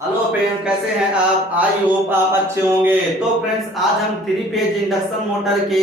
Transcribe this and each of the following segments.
Hello friends, कैसे हैं आप? आई होप आप अच्छे होंगे। तो फ्रेंड्स, आज हम थ्री फेज इंडक्शन मोटर के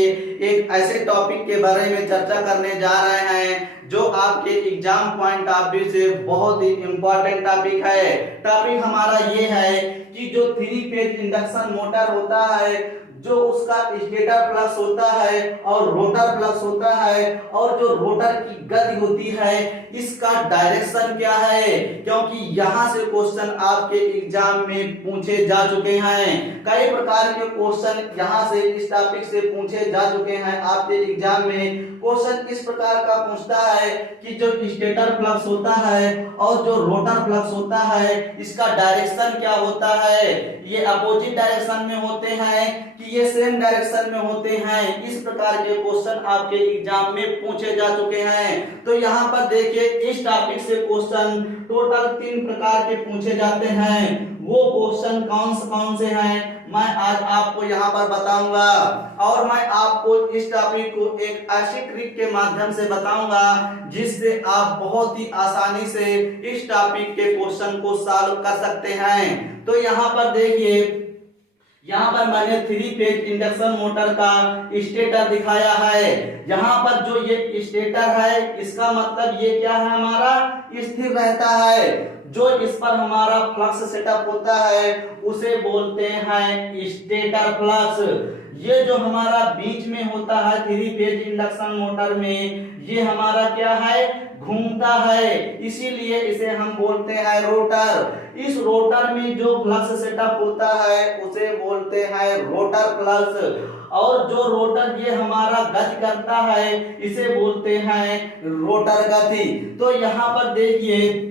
एक ऐसे टॉपिक के बारे में चर्चा करने जा रहे हैं जो आपके एग्जाम पॉइंट ऑफ व्यू से बहुत ही इम्पोर्टेंट टॉपिक है। टॉपिक हमारा ये है कि जो थ्री फेज इंडक्शन मोटर होता है, जो उसका स्टेटर प्लस होता है और रोटर प्लस होता है, और जो रोटर की गति होती है, इसका डायरेक्शन क्या है। क्योंकि यहाँ से क्वेश्चन आपके एग्जाम में पूछे जा चुके हैं। कई प्रकार के क्वेश्चन यहाँ से इस टॉपिक से पूछे जा चुके हैं। आपके एग्जाम में क्वेश्चन इस प्रकार का पूछता है कि जो स्टेटर फ्लक्स होता है और जो रोटर फ्लक्स होता है, इसका डायरेक्शन क्या होता है। ये अपोजिट डायरेक्शन में होते हैं कि ये सेम डायरेक्शन में होते हैं। इस प्रकार के क्वेश्चन आपके एग्जाम में पूछे जा चुके हैं। तो यहाँ पर देखिए, इस टॉपिक से क्वेश्चन टोटल 3 प्रकार के पूछे जाते हैं। वो क्वेश्चन कौन से हैं मैं आज आपको यहाँ पर बताऊंगा, और मैं आपको इस टॉपिक को एक ऐसी ट्रिक के माध्यम से बताऊंगा जिससे आप बहुत ही आसानी से इस टॉपिक के क्वेश्चन को सॉल्व कर सकते हैं। तो यहाँ पर देखिए, यहाँ पर मैंने थ्री फेज इंडक्शन मोटर का स्टेटर दिखाया है। यहाँ पर जो ये स्टेटर है, इसका मतलब ये क्या है, हमारा स्थिर रहता है। जो इस पर हमारा फ्लक्स सेटअप होता है उसे बोलते हैं स्टेटर फ्लक्स। ये जो हमारा बीच में होता है थ्री फेज इंडक्शन मोटर में, ये हमारा क्या है, घूमता है, इसीलिए इसे हम बोलते हैं रोटर। इस रोटर में जो फ्लक्स सेटअप होता है उसे बोलते हैं रोटर फ्लक्स, और जो रोटर ये हमारा गति करता है इसे बोलते हैं रोटर गति। तो यहाँ पर देखिए,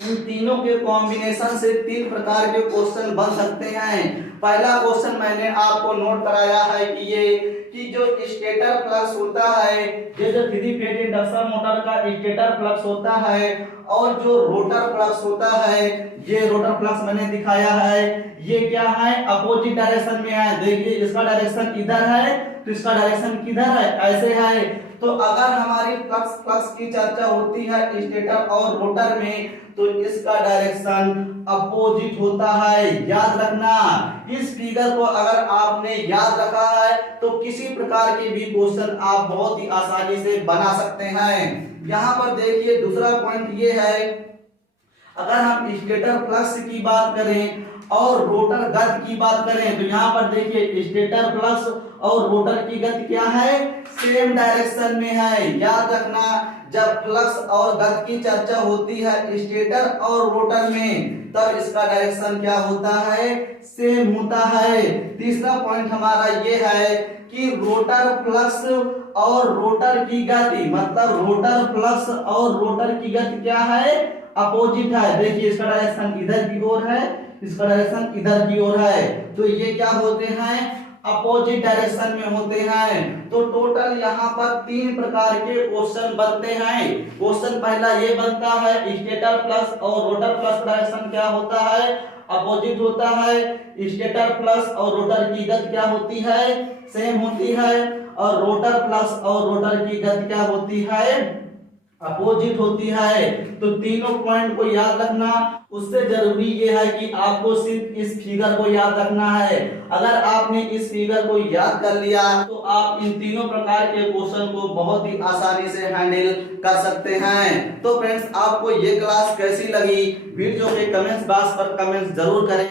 इन तीनों के कॉम्बिनेशन से 3 प्रकार के क्वेश्चन बन सकते हैं। पहला क्वेश्चन मैंने आपको नोट कराया है कि जो स्टेटर फ्लक्स होता है, ये जो थ्री फेज इंडक्शन मोटर का स्टेटर फ्लक्स होता है, और जो रोटर फ्लक्स होता है, ये रोटर फ्लक्स मैंने दिखाया है, ये क्या है, अपोजिट डायरेक्शन में है। देखिए, इसका डायरेक्शन इधर है तो इसका डायरेक्शन किधर है, ऐसे है। तो अगर हमारी फ्लक्स की चर्चा होती है स्टेटर और रोटर में, तो इसका डायरेक्शन अपोजिट होता है। याद रखना, इस फिगर को अगर आपने याद रखा है तो किसी प्रकार के भी क्वेश्चन आप बहुत ही आसानी से बना सकते हैं। यहाँ पर देखिए, दूसरा पॉइंट ये है, अगर हम स्टेटर फ्लक्स की बात करें और रोटर गति की बात करें, तो यहाँ पर देखिए स्टेटर फ्लक्स और रोटर की गति क्या है, सेम डायरेक्शन में है। याद रखना, जब फ्लक्स और गति की चर्चा होती है स्टेटर और रोटर में, तब इसका डायरेक्शन क्या होता है, सेम होता है। तीसरा पॉइंट हमारा ये है कि रोटर फ्लक्स और रोटर की गति, मतलब रोटर फ्लक्स और रोटर की गति क्या है, अपोजिट है। देखिए, इसका डायरेक्शन इधर की ओर है, इसका डायरेक्शन इधर की ओर है, तो ये क्या होते हैं, अपोजिट डायरेक्शन में होते हैं। तो टोटल यहाँ पर 3 प्रकार के क्वेश्चन बनते हैं। क्वेश्चन पहला ये बनता है, स्टेटर प्लस और रोटर प्लस डायरेक्शन क्या होता है, अपोजिट होता है। स्टेटर प्लस और रोटर की गति क्या होती है, सेम होती है, और रोटर प्लस और रोटर की गति क्या होती है, अपोजिट होती है। तो तीनों पॉइंट को याद रखना। उससे जरूरी ये है कि आपको सिर्फ इस फिगर को याद रखना है। अगर आपने इस फिगर को याद कर लिया तो आप इन तीनों प्रकार के क्वेश्चन को बहुत ही आसानी से हैंडल कर सकते हैं। तो फ्रेंड्स, आपको ये क्लास कैसी लगी, वीडियो के कमेंट्स बॉक्स पर कमेंट्स जरूर करें।